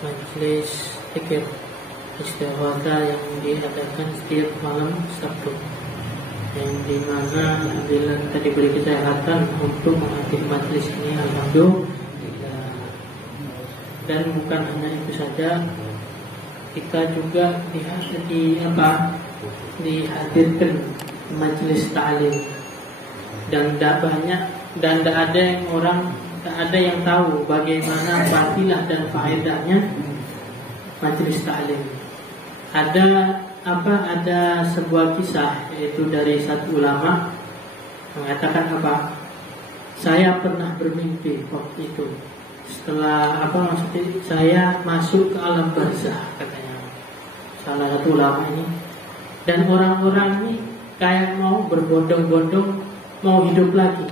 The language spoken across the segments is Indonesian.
majelis zikir istighatsah yang diadakan setiap malam Sabtu, yang dimana alhamdulillah kita diberi kesehatan untuk menghadiri majelis ini, alhamdulillah. Dan bukan hanya itu saja, kita juga dihadirkan majelis ta'lim, dan tidak banyak dan tidak ada yang tahu bagaimana fadilah dan faedahnya majelis ta'lim. Ada sebuah kisah, yaitu dari satu ulama mengatakan saya pernah bermimpi waktu itu setelah saya masuk ke alam barzah, katanya salah satu ulama ini. Dan orang-orang ini kayak mau berbondong-bondong mau hidup lagi.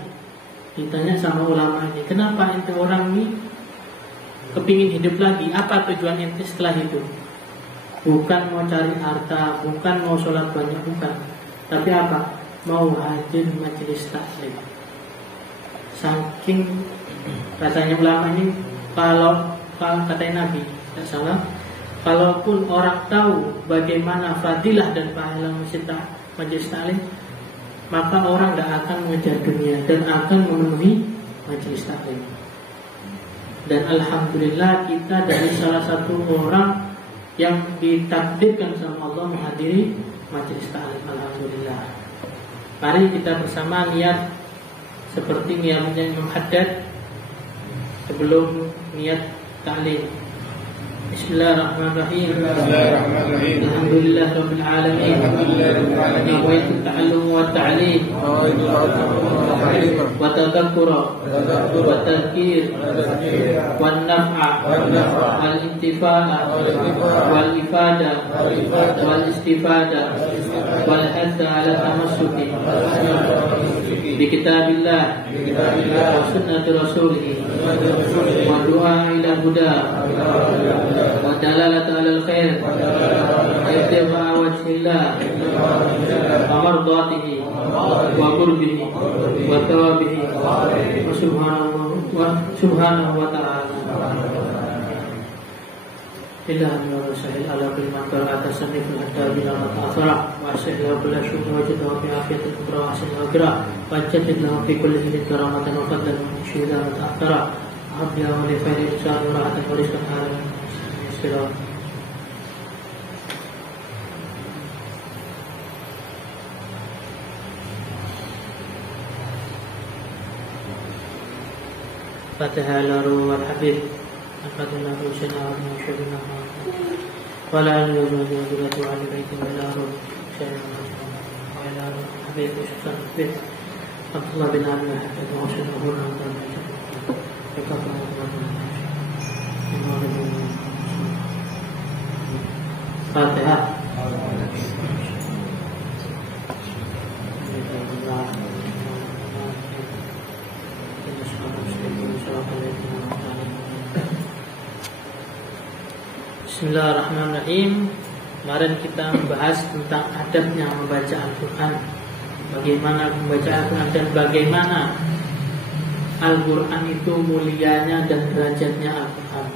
Ditanya sama ulama ini, kenapa ente orang ini kepingin hidup lagi? Apa tujuan ente setelah hidup? Bukan mau cari harta, bukan mau sholat banyak, bukan. Tapi mau hadir majelis taklim. Saking katanya ulama ini, kalau katanya Nabi, tidak salah, kalaupun orang tahu bagaimana fadilah dan pahala majelis taklim, maka orang tidak akan mengejar dunia dan akan memenuhi majelis taklim. Dan alhamdulillah kita dari salah satu orang yang ditakdirkan sama Allah menghadiri majelis taklim, alhamdulillah. Mari kita bersama niat seperti niatnya Imam Haddad sebelum niat taklim. Bismillahirrahmanirrahim. Alhamdulillah rabbil alamin. Nawaitu ta'allum wa ta'lim wa tadhakkura wa tadhkir wa naf'a wal intifa'a wal ifada wal istifada wal hadda ala tamassuki bi kitabillah wa sunnati rasulih wa du'a ila huda wa dalalata alal khair wa ittiba'a wajhillah wa mardatihi wa qurbihi wa thawabihi wa subhanahu wa ta'ala. Illahumma sahil ala kalimat atas saniful hatta bila mata'athara wa asihla bila syukra wa jadwa fi afiyatin kubra wa asihla kira wa jadidna fi kulli hidin karamatan wa qaddan wa syuhida mata'athara abdiya wa li fayri insan wa rahatan wa rizkan halam istilah. Fatihah ala ruh wal habib Al-Fatihah Husayna wa Mushayna wa la yuzul yuzulatu wa baiti wa la ruh Husayna wa la ruh habib Husayna Abdullah bin Abi Husayna wa Husayna wa Fatihah. Bismillahirrahmanirrahim. Kemarin kita membahas tentang adabnya membaca Al-Quran, bagaimana membaca Al-Quran dan bagaimana Al-Quran itu mulianya dan derajatnya Al-Quran,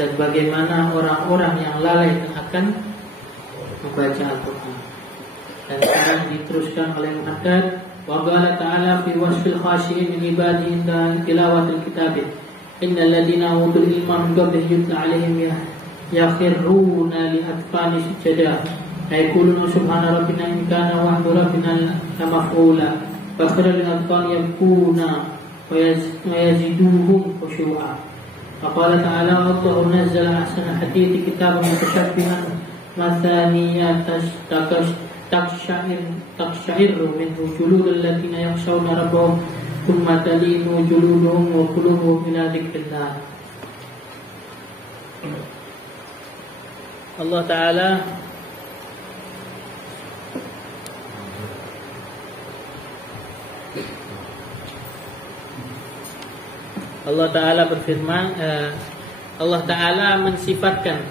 dan bagaimana orang-orang yang lalai akan membaca Al-Quran. Dan sekarang diteruskan oleh Muhammad wa qala ta'ala fi wasfil khashi'in min ibadihi inda tilawatil kitab innal ladina utul ilma min qablihi yutla 'alaihim yakhruna li atfani sujada yaquluna subhana rabbina in kana wa'du rabbina lamaf'ula fakhra lil atfani yakuna wa yaziduhum khushu'a. Faqala ta'ala Allahu nazzala ahsana hadithi kitaban mutashabbihan mathaniyat taksha'irru minhu juludul ladina yakhshawna rabbahum thumma talinu juluduhum wa qulubuhum ila dzikrillah. Allah Ta'ala berfirman, Allah Ta'ala mensifatkan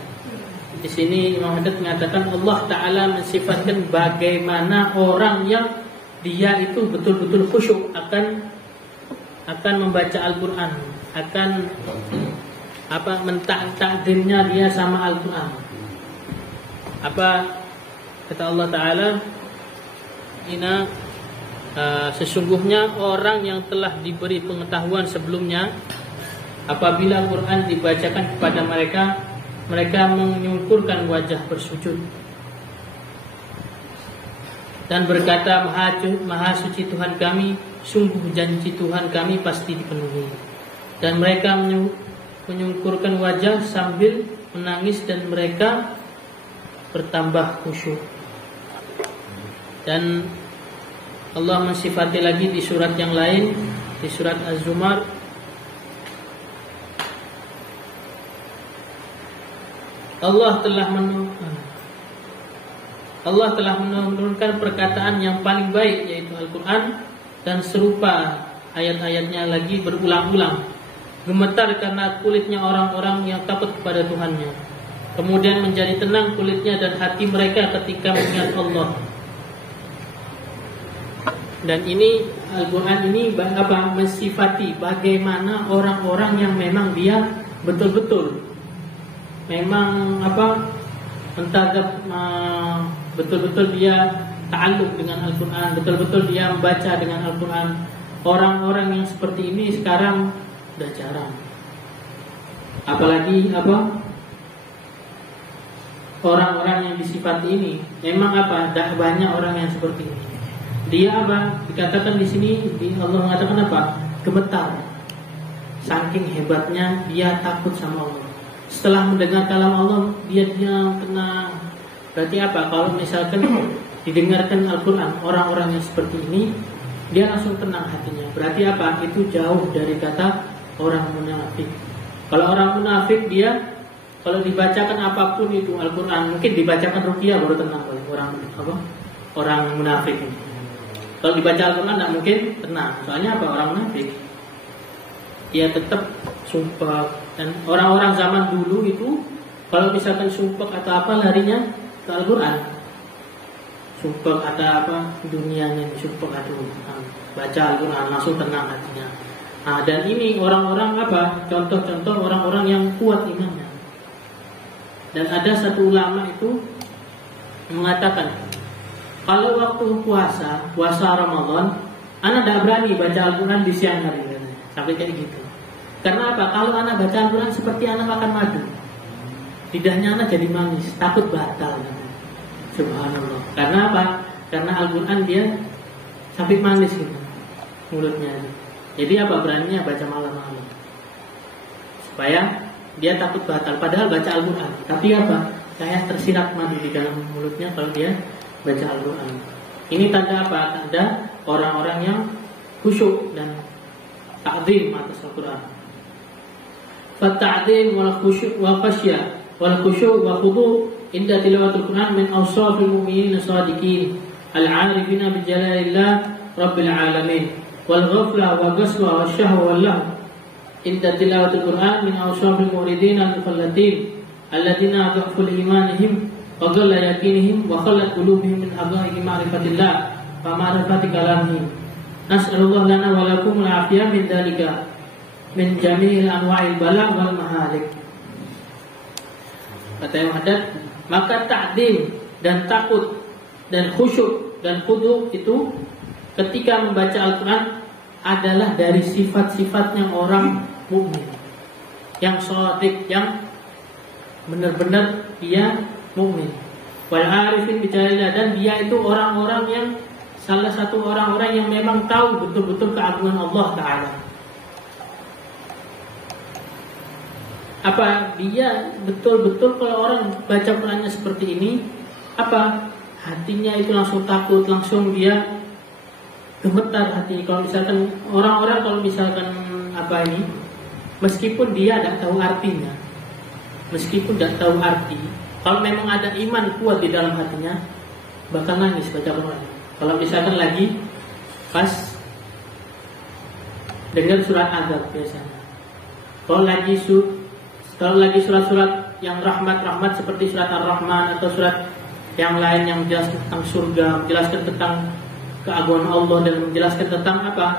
di sini. Imam Haddad mengatakan Allah Ta'ala mensifatkan bagaimana orang yang dia itu betul-betul khusyuk akan membaca Al-Quran, mentakdimnya dia sama Al-Quran. Apa kata Allah Ta'ala? Sesungguhnya orang yang telah diberi pengetahuan sebelumnya, apabila Quran dibacakan kepada mereka, mereka menyungkurkan wajah bersujud dan berkata, Maha suci Tuhan kami, sungguh janji Tuhan kami pasti dipenuhi. Dan mereka menyungkurkan wajah sambil menangis dan mereka bertambah khusyuk. Dan Allah mensifati lagi di surat yang lain, di surat Az-Zumar, Allah telah menurunkan perkataan yang paling baik, yaitu Al-Quran, dan serupa ayat-ayatnya lagi berulang-ulang. Gemetar karena kulitnya orang-orang yang takut kepada Tuhannya. Kemudian menjadi tenang kulitnya dan hati mereka ketika mengingat Allah. Dan ini Al-Quran ini mensifati bagaimana orang-orang yang memang dia betul-betul memang mentadab, betul-betul dia ta'alluq dengan Al-Quran, betul-betul dia membaca dengan Al-Quran. Orang-orang yang seperti ini sekarang udah jarang. Apalagi orang-orang yang disifati ini memang dah banyak orang yang seperti ini. Dia dikatakan di sini Allah mengatakan gemetar. Saking hebatnya dia takut sama Allah. Setelah mendengar kalam Allah, dia tenang. Berarti kalau misalkan didengarkan Al-Quran, orang-orang yang seperti ini, dia langsung tenang hatinya. Berarti itu jauh dari kata orang munafik. Kalau orang munafik, dia kalau dibacakan apapun itu Al-Quran, mungkin dibacakan ruqyah baru tenang. Orang munafik ini. Kalau dibaca Al-Quran tidak mungkin tenang. Soalnya orang munafik dia tetap sumpah. Dan orang-orang zaman dulu itu kalau misalkan sumpah atau larinya ke Al-Quran. Sumpah atau dunianya sumpah atau baca Al-Quran langsung tenang hatinya. Dan ini orang-orang contoh-contoh orang-orang yang kuat imannya. Dan ada satu ulama itu mengatakan, kalau waktu puasa Ramadan, anak tidak berani baca Al-Quran di siang hari. Sampai kayak gitu. Karena kalau anak baca Al-Quran seperti anak makan madu, lidahnya anak jadi manis, takut batal. Subhanallah. Karena Karena Al-Quran dia sampai manis gitu mulutnya. Jadi beraninya baca malam-malam supaya dia takut batal. Padahal baca Al-Quran, tapi kayak tersirat madu di dalam mulutnya kalau dia baca Al-Quran. Ini tanda Tanda orang-orang yang khusyuk dan ta'zim atas Al-Quran. Fa-ta'zim wal khusyuk wa khasyah wal khusyuk wa khudu' inda tilawatul Quran min awsafil mu'minin as-sadiqin al-'arifina bi jalalillah rabbil alamin wal ghafla wa qaswa wa syahwa wal lahu inda tilawatul Quran min awsafil muridin al-mufallatin alladziina dha'ful imanihim wa dhalla yakinihim wa khallat qulubihim min adha'i ma'rifatillah wa ma'rifati kalamih. Nas'alullah lana wa lakum al-'afiyah min dzalika min jami'il anwa'il bala' wal mahalik. Kata Imam Haddad, maka ta'zim dan takut dan khusyuk dan khudu' itu ketika membaca Al-Quran adalah dari sifat-sifatnya orang mukmin yang shadiq, yang benar-benar dia mukmin. Wal arifin bijarillah, dan dia itu orang-orang yang salah satu orang-orang yang memang tahu betul-betul keagungan Allah Ta'ala. Dia betul-betul kalau orang baca Qurannya seperti ini, hatinya itu langsung takut, langsung dia gemetar hati. Kalau misalkan orang-orang meskipun dia tidak tahu artinya, meskipun tidak tahu arti, kalau memang ada iman kuat di dalam hatinya, bakal nangis baca Quran. Kalau misalkan lagi pas dengar surat Adzab biasanya, kalau lagi surat-surat yang rahmat seperti surat Ar-Rahman atau surat yang lain yang menjelaskan tentang surga, menjelaskan tentang keagungan Allah dan menjelaskan tentang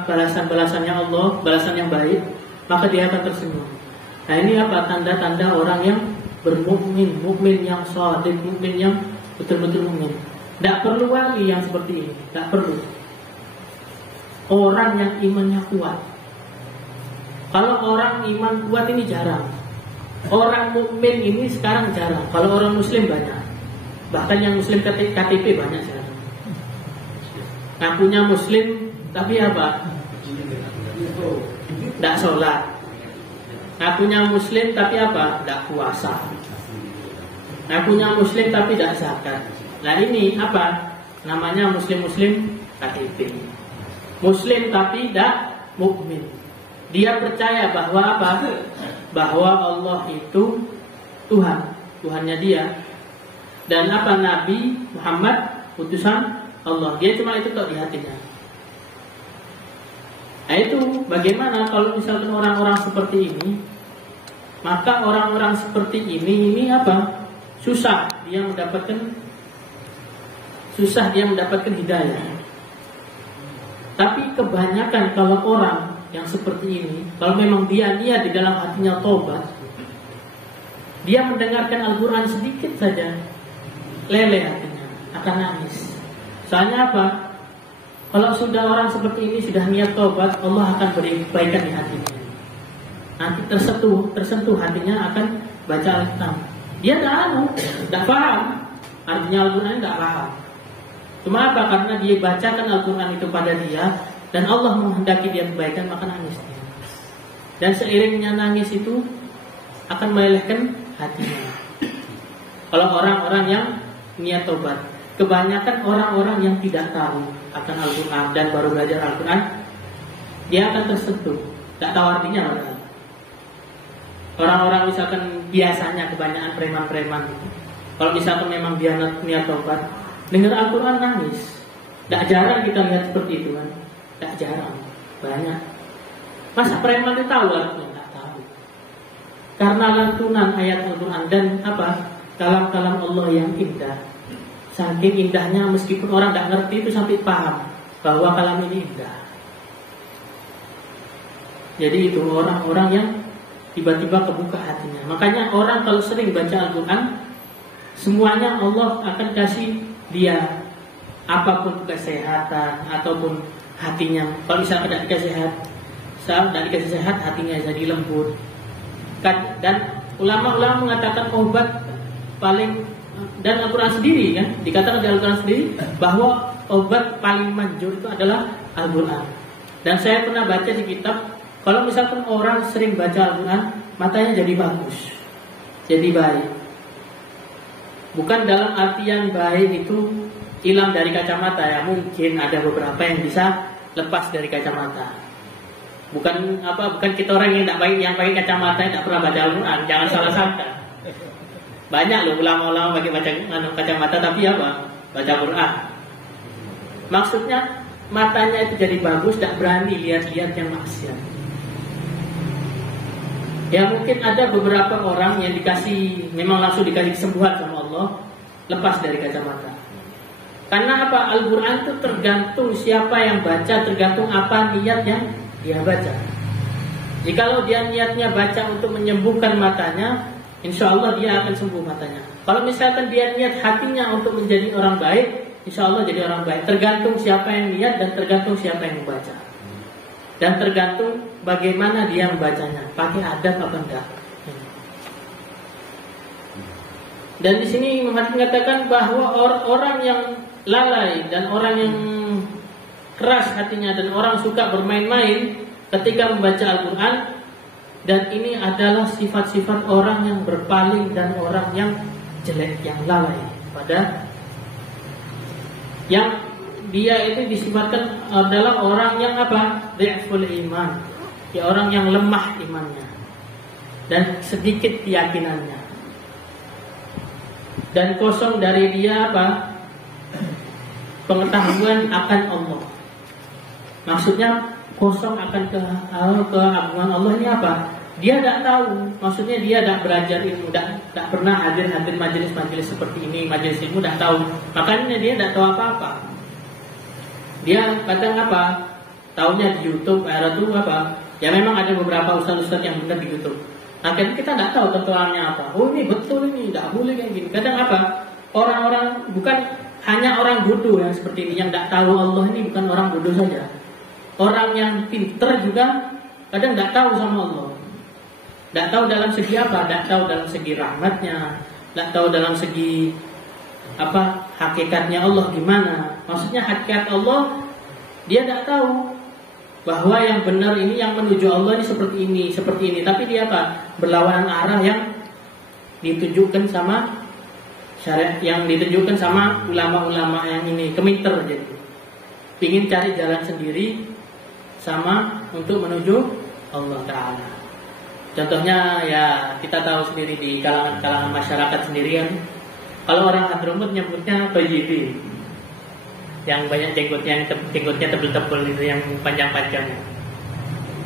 balasan-balasannya Allah, balasan yang baik, maka dia akan tersenyum. Nah ini apa? Tanda-tanda orang yang bermukmin, mukmin yang shadiq, mukmin yang betul-betul mukmin. Tidak perlu wali yang seperti ini, tidak perlu. Orang yang imannya kuat. Kalau orang iman kuat ini jarang. Orang mukmin ini sekarang jarang. Kalau orang muslim banyak. Bahkan yang muslim KTP banyak sekarang. Ngakunya muslim tapi apa? Tidak sholat. Ngakunya muslim tapi apa? Tidak puasa. Ngakunya muslim tapi tidak zakat. Nah ini apa? Namanya muslim-muslim KTP. Muslim tapi tidak mukmin. Dia percaya bahwa apa? Bahwa Allah itu Tuhan, Tuhannya dia. Dan apa? Nabi Muhammad utusan Allah. Dia cuma itu tok di hatinya. Nah itu bagaimana kalau misalkan orang-orang seperti ini? Maka orang-orang seperti ini apa? Susah dia mendapatkan hidayah. Tapi kebanyakan kalau orang yang seperti ini, kalau memang dia niat di dalam hatinya tobat, dia mendengarkan Al-Quran sedikit saja, leleh hatinya, akan nangis. Soalnya apa? Kalau sudah orang seperti ini sudah niat tobat, Allah akan beri kebaikan di hatinya. Nanti tersentuh hatinya akan baca Al-Quran. Dia tidak paham artinya Al-Quran, tidak paham. Cuma apa? Karena dia bacakan Al-Quran itu pada dia dan Allah menghendaki dia kebaikan, maka nangis dia. Dan seiringnya nangis itu akan melelehkan hatinya. Kalau orang-orang yang niat tobat, kebanyakan orang-orang yang tidak tahu akan Al-Quran dan baru belajar Al-Quran, dia akan tersentuh, tidak tahu artinya apa. Orang-orang misalkan biasanya kebanyakan preman-preman gitu. Kalau misalkan memang dia niat tobat, dengar Al-Quran nangis. Tidak jarang kita lihat seperti itu kan. Tidak jarang, banyak. Masa preman itu tahu artinya? Tidak tahu. Karena lantunan ayat Al-Quran dan apa? Kalam-kalam Allah yang indah. Saking indahnya meskipun orang tidak ngerti itu sampai paham bahwa kalam ini indah. Jadi itu orang-orang yang tiba-tiba kebuka hatinya. Makanya orang kalau sering baca Al-Quran, semuanya Allah akan kasih dia apapun kesehatan ataupun hatinya. Kalau misalnya tidak dikasih sehat, hatinya jadi lembut. Dan ulama-ulama mengatakan obat paling, dan Al-Quran sendiri kan, dikatakan di Al-Quran sendiri bahwa obat paling manjur itu adalah Al-Quran. Dan saya pernah baca di kitab, kalau misalkan orang sering baca Al-Quran, matanya jadi bagus, jadi baik. Bukan dalam artian baik itu hilang dari kacamata ya, mungkin ada beberapa yang bisa lepas dari kacamata. Bukan kita orang yang tidak baik yang pakai kacamata yang tidak pernah baca Al-Quran, jangan salah sangka. Banyak loh ulama-ulama pakai kacamata tapi apa? Baca Quran. Maksudnya matanya itu jadi bagus, tidak berani lihat-lihat yang maksiat. Ya mungkin ada beberapa orang yang memang langsung dikasih kesembuhan sama Allah, lepas dari kacamata. Karena apa? Al-Quran itu tergantung siapa yang baca, tergantung apa niat yang dia baca. Jikalau dia niatnya baca untuk menyembuhkan matanya, insya Allah dia akan sembuh matanya. Kalau misalkan dia niat hatinya untuk menjadi orang baik, insya Allah jadi orang baik. Tergantung siapa yang niat dan tergantung siapa yang membaca. Dan tergantung bagaimana dia membacanya, pakai adab apa enggak. Dan di sini mengatakan bahwa orang yang lalai dan orang yang keras hatinya dan orang suka bermain-main ketika membaca Al-Quran, dan ini adalah sifat-sifat orang yang berpaling dan orang yang jelek, yang lalai pada yang dia itu disifatkan adalah orang yang apa? Dhi'ful iman. Ya, orang yang lemah imannya dan sedikit keyakinannya. Dan kosong dari dia apa? Pengetahuan akan Allah. Maksudnya kosong akan keagungan Allah ini apa? Dia tidak tahu. Maksudnya dia tidak belajar ilmu, tidak pernah hadir majelis-majelis seperti ini, majelis ilmu tidak tahu. Makanya dia tidak tahu apa-apa. Dia kadang apa? Taunya di YouTube, itu apa? Ya memang ada beberapa ustaz-ustaz yang benar di YouTube. Akhirnya kita tidak tahu tentuannya apa. Oh ini betul, ini tidak boleh kayak gini. Kadang apa? Orang-orang, bukan hanya orang bodoh yang seperti ini, yang tidak tahu Allah ini bukan orang bodoh saja. Orang yang pinter juga kadang tidak tahu sama Allah. Tidak tahu dalam segi apa? Tidak tahu dalam segi rahmatnya, tidak tahu dalam segi apa hakikatnya Allah gimana. Maksudnya hakikat Allah dia tidak tahu. Bahwa yang benar ini, yang menuju Allah ini seperti ini. Tapi dia apa? Berlawanan arah yang ditunjukkan sama syariat, yang ditunjukkan sama ulama-ulama yang ini. Keminter jadi. Pingin cari jalan sendiri sama untuk menuju Allah Ta'ala. Contohnya ya kita tahu sendiri di kalangan masyarakat sendirian. Kalau orang Hadramut nyebutnya Thayyibin, yang banyak jenggotnya tebel-tebel itu, yang panjang-panjang.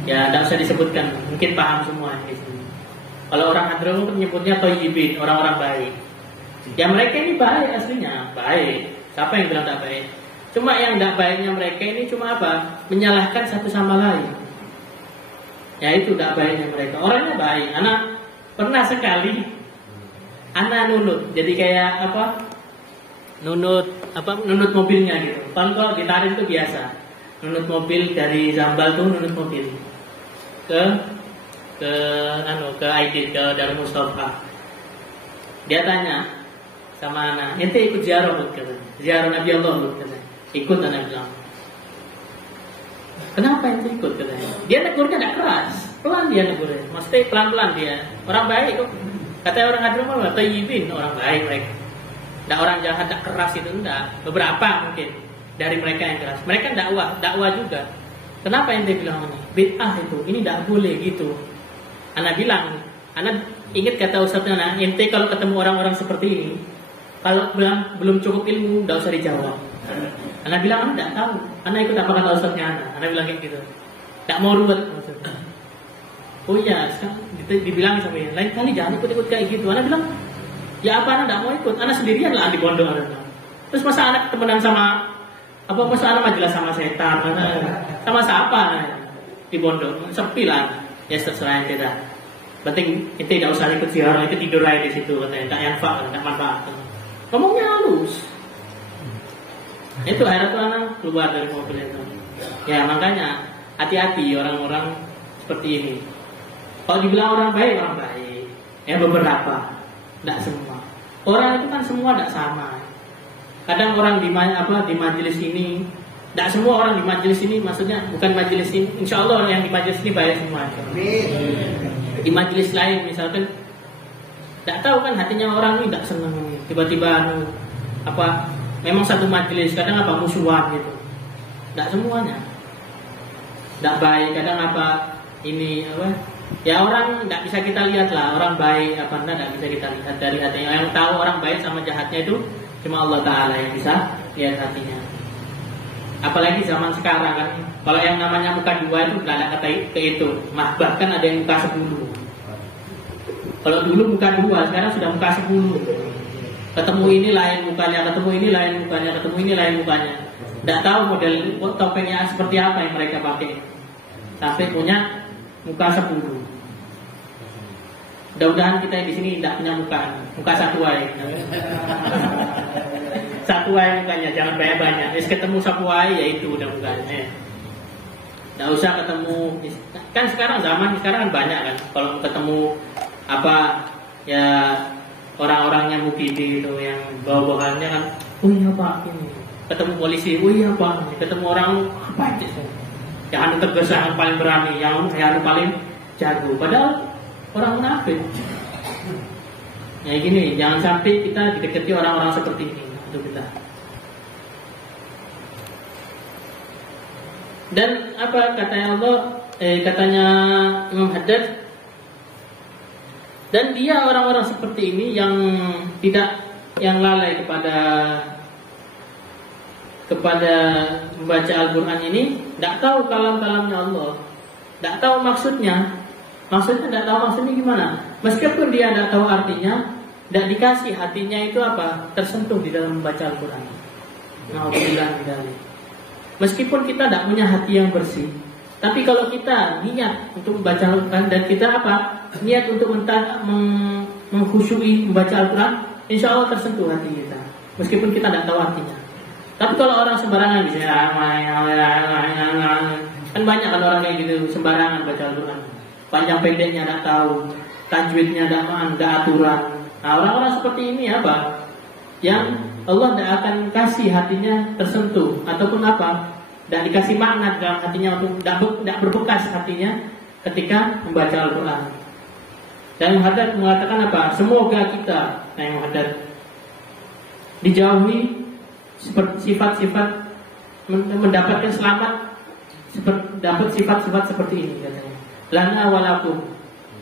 Ya, tidak usah disebutkan, mungkin paham semua di sini. Kalau orang Hadramut menyebutnya Thayyibin, orang-orang baik. Ya mereka ini baik aslinya, baik. Siapa yang bilang tidak baik? Cuma yang tidak baiknya mereka ini cuma apa? Menyalahkan satu sama lain. Ya itu tidak baiknya mereka. Orangnya baik. Anak pernah sekali anak nunut, jadi kayak apa? Nunut mobilnya gitu. Kalau ditarik itu biasa. Nunut mobil dari Zambal tuh nunut mobil ke Aidil, ke Darul Mustafa. Dia tanya sama anak, "Ente ikut ziarah katanya. Ziarah Nabi Allah katanya." Ikut, anak bilang. "Kenapa ente ikut?" katanya. Dia negurnya tidak keras, pelan dia negurnya. Maksudnya pelan-pelan dia. Orang baik kok. Katanya orang Hadramut mah Thayyibin, orang baik mereka. Tidak orang jahat, tidak keras itu enggak. Beberapa mungkin dari mereka yang keras. Mereka dakwah juga. Kenapa ente bilang ini? Bid'ah itu, ini tidak boleh gitu. Anak bilang, anak ingat kata Ustaznya, anak, ente kalau ketemu orang-orang seperti ini, kalau bilang belum cukup ilmu, tidak usah dijawab. Anak bilang, anak tidak tahu. Anak ikut apa kata Ustaznya anak. Anak bilang kayak gitu. Tidak mau ruwet maksudnya. Oh iya, sekarang dibilang sama dia, lain kali jangan ikut-ikut kayak gitu. Anak bilang, ya apa anak tidak mau ikut? Anak sendirian lah di pondok. Terus masa anak temenan sama apa? Masa anak majelis sama setan? Sama siapa? Di pondok sepi lah. Ya terserah ente dah. Penting ente tidak usah ikut ziarah, itu tidur aja di situ katanya. Tak yanfa, tak manfaat. Ngomongnya halus. Itu akhirnya tuh anak keluar dari mobil itu. Ya makanya hati-hati orang-orang seperti ini. Kalau dibilang orang baik, ya beberapa. Tidak semua. Orang itu kan semua tidak sama. Kadang orang di majelis ini, tidak semua orang di majelis ini, maksudnya bukan majelis ini. Insya Allah yang di majelis ini baik semua. Di majelis lain misalkan, tidak tahu kan hatinya orang ini tidak senang. Tiba-tiba memang satu majelis kadang musuhan gitu. Tidak semuanya. Tidak baik. Kadang ya orang tidak bisa kita lihat lah orang baik apa tidak bisa kita lihat dari hatinya. Yang tahu orang baik sama jahatnya itu cuma Allah Ta'ala yang bisa lihat hatinya. Apalagi zaman sekarang kan, kalau yang namanya muka dua itu tidak ada kata ke itu. Bahkan ada yang muka 10. Kalau dulu muka dua, sekarang sudah muka 10. Ketemu ini lain mukanya, ketemu ini lain mukanya, ketemu ini lain mukanya. Tidak tahu model topengnya seperti apa yang mereka pakai. Sampai punya muka 10. Mudah-mudahan kita di sini tidak punya muka satu aja. Satu aja mukanya, jangan banyak-banyak. Terus ketemu satu aja ya itu udah mukanya. Tidak usah ketemu. Kan sekarang zaman sekarang kan banyak kan. Kalau ketemu ya orang-orangnya mukidi itu yang bawa-bawaannya kan, oh iya Pak ini. Ketemu polisi, oh iya Pak. Ketemu orang apa aja sih. Yang tegas, yang paling berani, yang paling jago. Padahal orang munafik. Ya gini, jangan sampai kita didekati orang-orang seperti ini untuk kita. Dan apa katanya Allah? Katanya Imam Haddad. Dan dia orang-orang seperti ini yang yang lalai kepada membaca Al-Quran ini, tidak tahu kalam-kalamnya Allah, tidak tahu maksudnya tidak tahu maksudnya gimana. Meskipun dia tidak tahu artinya, tidak dikasih hatinya itu tersentuh di dalam membaca Al-Quran. Meskipun kita tidak punya hati yang bersih, Tapi kalau kita niat untuk membaca Al-Quran dan kita niat untuk mengkhusyui membaca Al-Quran, insya Allah tersentuh hati kita, meskipun kita tidak tahu artinya. Tapi kalau orang sembarangan bisa, kan banyak kan orang kayak gitu sembarangan baca Al-Quran, panjang pendeknya tidak tahu, tajwidnya tidak aturan. Nah, orang-orang seperti ini yang Allah tidak akan kasih hatinya tersentuh ataupun tidak dikasih makna dalam hatinya, untuk tidak berbekas hatinya ketika membaca Al-Quran. Dan Muhaddats mengatakan semoga kita yang Muhaddats dijauhi sifat-sifat, mendapatkan selamat, dapat sifat-sifat seperti ini katanya. Lana walakum,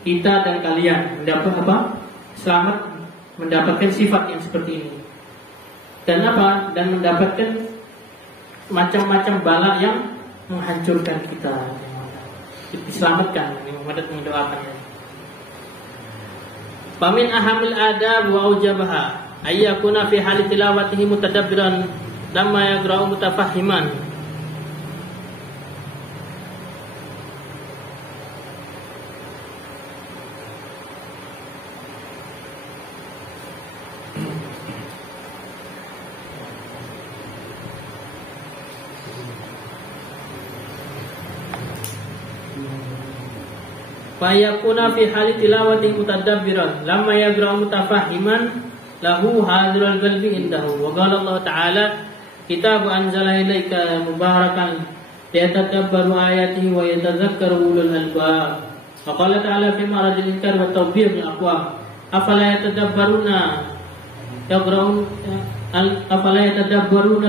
kita dan kalian mendapat selamat, mendapatkan sifat yang seperti ini. Dan dan mendapatkan macam-macam bala yang menghancurkan kita, diselamatkan. Muhaddats mendoakannya. Famin ahamil adab wa aujabaha ayyakuna fi hali tilawatihi mutadabbiran lamma yaqra'u mutafahhiman. Fayakuna fi hali tilawati mutadabbiran lamma yaqra'u mutafahhiman lahu hadirul qalbi indahu. Wa qala Allah Ta'ala kitabu anzala ilaika mubarakan liyatadabbaru ayatihi wa yatadhakkaru ulul albab. Wa qala Ta'ala fi ma'radil inkar wa tawbih bil aqwam afala yatadabbaruna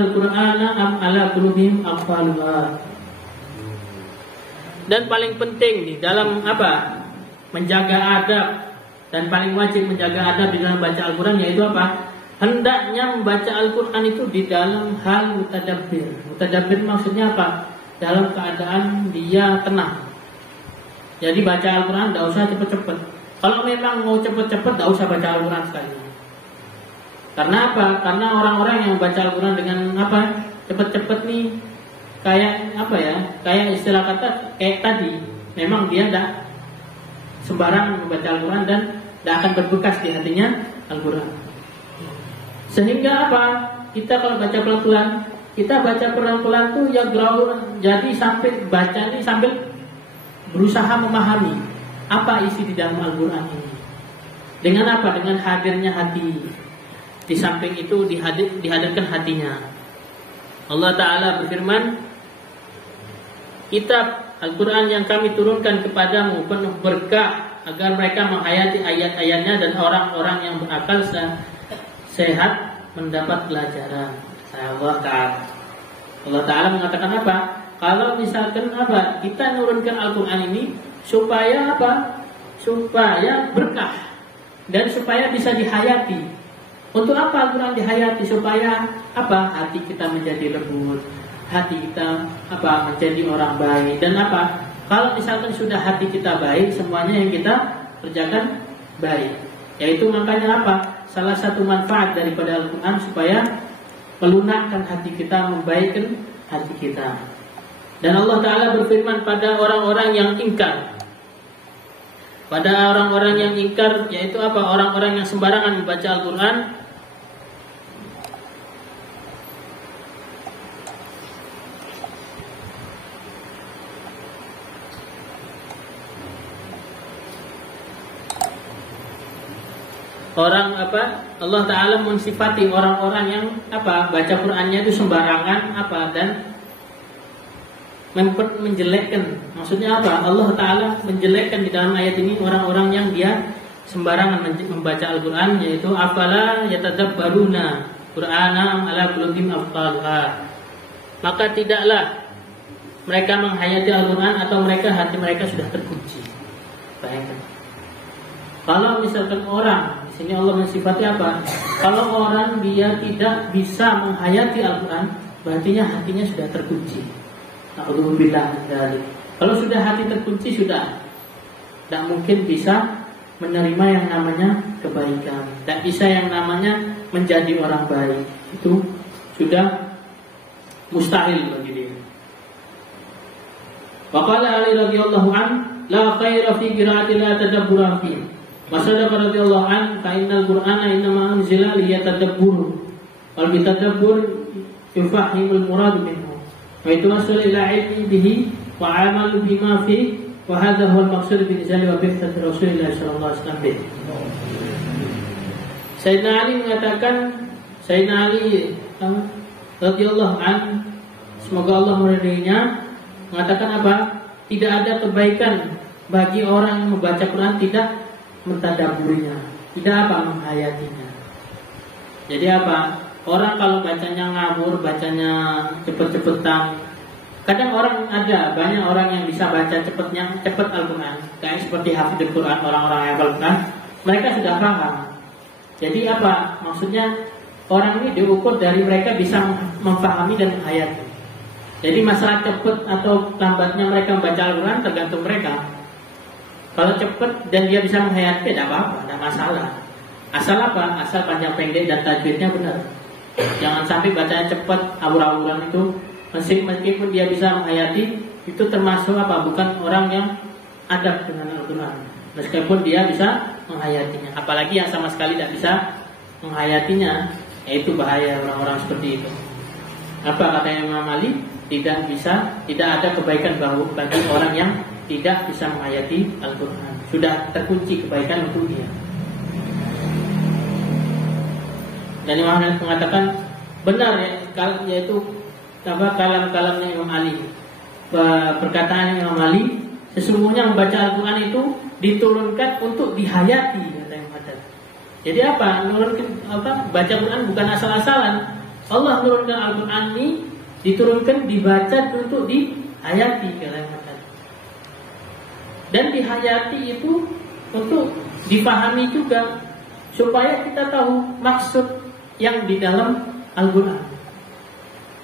al-qur'ana am ala qulubihim aqfaluha. Dan paling penting di dalam menjaga adab, dan paling wajib menjaga adab di dalam baca Al-Quran yaitu hendaknya membaca Al-Quran itu di dalam hal mutadabbir. Mutadabbir maksudnya dalam keadaan dia tenang. Jadi baca Al-Quran tidak usah cepet-cepet. Kalau memang mau cepet-cepet tidak usah baca Al-Quran sekali. Karena karena orang-orang yang membaca Al-Quran dengan cepet-cepet nih, kayak kayak istilah kata kayak tadi, memang dia tidak sembarang membaca Al-Quran dan tidak akan berbekas di hatinya Al-Quran. Sehingga kita kalau baca pelan-pelan, kita baca pelan-pelan tuh ya jadi sampai baca ini sambil berusaha memahami apa isi di dalam Al-Quran ini. Dengan dengan hadirnya hati. Di samping itu dihadirkan hatinya. Allah Ta'ala berfirman, kitab Al-Quran yang kami turunkan kepadamu penuh berkah agar mereka menghayati ayat-ayatnya dan orang-orang yang berakal sehat mendapat pelajaran. Allah Ta'ala. Allah Ta'ala mengatakan kalau misalkan kita nurunkan Al-Quran ini supaya supaya berkah dan supaya bisa dihayati. Untuk apa Al-Quran dihayati? Supaya hati kita menjadi lembut, hati kita menjadi orang baik. Dan kalau misalkan sudah hati kita baik, semuanya yang kita kerjakan baik. Yaitu makanya salah satu manfaat daripada Al-Quran supaya melunakkan hati kita, membaikkan hati kita. Dan Allah Ta'ala berfirman pada orang-orang yang ingkar. Pada orang-orang yang ingkar, yaitu orang-orang yang sembarangan membaca Al-Quran. Allah Ta'ala mensifati orang-orang yang baca Qur'annya itu sembarangan dan menjelekkan. Maksudnya Allah Ta'ala menjelekkan di dalam ayat ini orang-orang yang dia sembarangan membaca Al-Quran, yaitu afala yatadabbaruna Qur'ana ala qulubihim aqfaluha. Maka tidaklah mereka menghayati Al-Quran atau hati mereka sudah terkunci. Bayangkan. Kalau misalkan orang, di sini Allah mensifati kalau orang dia tidak bisa menghayati Al-Quran, berarti hatinya sudah terkunci. Alhamdulillah. Kalau sudah hati terkunci, sudah tidak mungkin bisa menerima yang namanya kebaikan, tidak bisa yang namanya menjadi orang baik. Itu sudah mustahil bagi dia. Wa qala Ali radhiyallahu an, la khaira fi qira'ati la tadabbura fi. Wa sadaqa radhiyallahu an, fa innal Qur'ana innama unzila liyatadabburu. Wal bitadabbur yufahimul murad minhu. Wa itwasul ila ilmi bihi wa amalu bima fi, wa hadha huwa al-maqsud bi inzali wa bi'tsati Rasulillah sallallahu alaihi wasallam. Sayyidina Ali mengatakan, Sayyidina Ali radhiyallahu an, semoga Allah meridainya, mengatakan apa? Tidak ada kebaikan bagi orang yang membaca Quran tidak mentadabburinya, tidak apa? Menghayatinya. Jadi apa? Orang kalau bacanya ngawur, bacanya cepet-cepetan. Kadang orang ada, banyak orang yang bisa baca cepet Al-Quran, kayak seperti hafidz Quran, orang-orang yang hafal Quran, mereka sudah paham. Jadi apa? Maksudnya orang ini diukur dari mereka bisa memahami dan menghayati. Jadi masalah cepat atau lambatnya mereka membaca Al-Quran tergantung mereka. Kalau cepat dan dia bisa menghayati, tidak apa-apa, tidak masalah. Asal apa? Asal panjang pendek dan tajwidnya benar. Jangan sampai bacanya cepat, awur-awuran itu. Meskipun dia bisa menghayati, itu termasuk apa? Bukan orang yang adab dengan Al-Quran. Meskipun dia bisa menghayatinya, apalagi yang sama sekali tidak bisa menghayatinya, yaitu bahaya orang-orang seperti itu. Apa kata Imam Ali? Tidak ada kebaikan bagi orang yang tidak bisa menghayati Al-Quran. Sudah terkunci kebaikan untuk dia. Dan Imam Ali mengatakan benar ya, yaitu kalam-kalamnya Imam Ali. Perkataan Imam Ali, sesungguhnya membaca Al-Quran itu diturunkan untuk dihayati, kata Imam Ali. Jadi apa? Baca Quran bukan asal-asalan. Allah menurunkan Al-Quran ini diturunkan, dibaca untuk dihayati, kata Imam Ali. Dan dihayati itu untuk dipahami juga, supaya kita tahu maksud yang di dalam Al-Quran.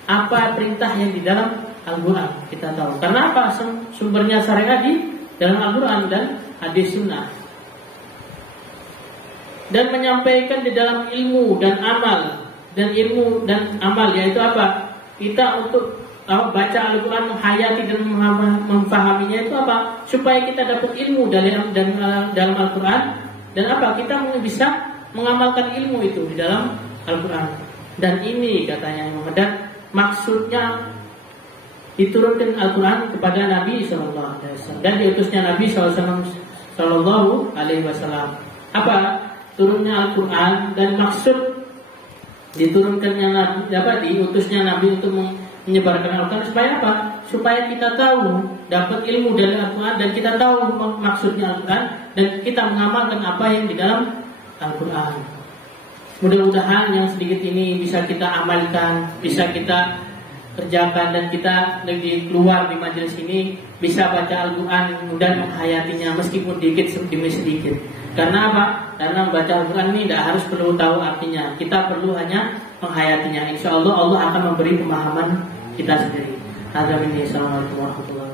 Apa perintah yang di dalam Al-Quran kita tahu. Karena apa? Sumbernya syariat di dalam Al-Quran dan hadis sunnah. Dan menyampaikan di dalam ilmu dan amal. Dan ilmu dan amal, yaitu apa? Kita untuk baca Al-Quran, menghayati dan memfahaminya itu apa? Supaya kita dapat ilmu dalam Al-Quran. Dan apa? Kita bisa mengamalkan ilmu itu di dalam Al-Quran. Dan ini katanya Imam Haddad, maksudnya diturunkan Al-Quran kepada Nabi SAW dan diutusnya Nabi SAW. Apa turunnya Al-Quran dan maksud diturunkannya Nabi, diutusnya Nabi untuk menyebarkan Al-Quran supaya apa? Supaya kita tahu, dapat ilmu dari Al-Quran dan kita tahu maksudnya Al-Quran dan kita mengamalkan apa yang di dalam Al-Quran. Mudah-mudahan yang sedikit ini bisa kita amalkan, bisa kita kerjakan, dan kita lagi keluar di majelis ini bisa baca Al-Quran dan menghayatinya meskipun dikit demi sedikit. Karena apa? Karena membaca Al-Quran ini tidak harus perlu tahu artinya, kita perlu hanya menghayatinya. Insya Allah Allah akan memberi pemahaman kita sendiri. Assalamualaikum warahmatullahi wabarakatuh.